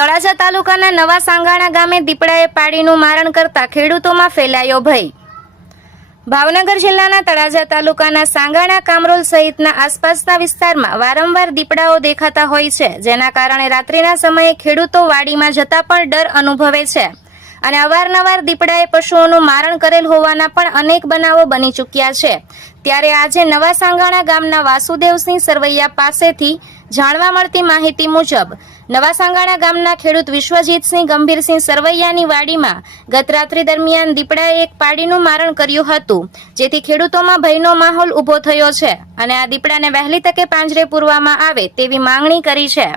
તળાજા તાલુકાના નવા સાંગાણા ગામે દીપડાએ પાડીનું મારણ કરતા ખેડૂતોમાં ફેલાયો ભય. ભાવનગર જિલ્લાના તળાજા તાલુકાના સાંગાણા કામરોલ સહિતના આસપાસના વિસ્તારમાં વારંવાર દીપડાઓ દેખાતા હોય છે, જેના કારણે રાત્રિના સમયે ખેડૂતો વાડીમાં જતા પણ ડર અનુભવે છે. અને અવારનવાર દીપડાએ પશુઓનું મારણ કરેલ હોવાના પણ અનેક બનાવો બની ચૂક્યા છે. ત્યારે આજે નવા સાંગાણા ગામના વાસુદેવસિંહ સરવૈયા પાસેથી જાણવા મળતી માહિતી મુજબ નવા સાંગાણા ગામના ખેડૂત વિશ્વજીતસિંહ ગંભીરસિંહ સરવૈયાની વાડીમાં ગત રાત્રિ દરમિયાન દીપડાએ એક પાડીનું મારણ કર્યું હતું, જેથી ખેડૂતોમાં ભયનો માહોલ ઊભો થયો છે અને આ દીપડાને વહેલી તકે પાંજરે પૂરવામાં આવે તેવી માંગણી કરી છે.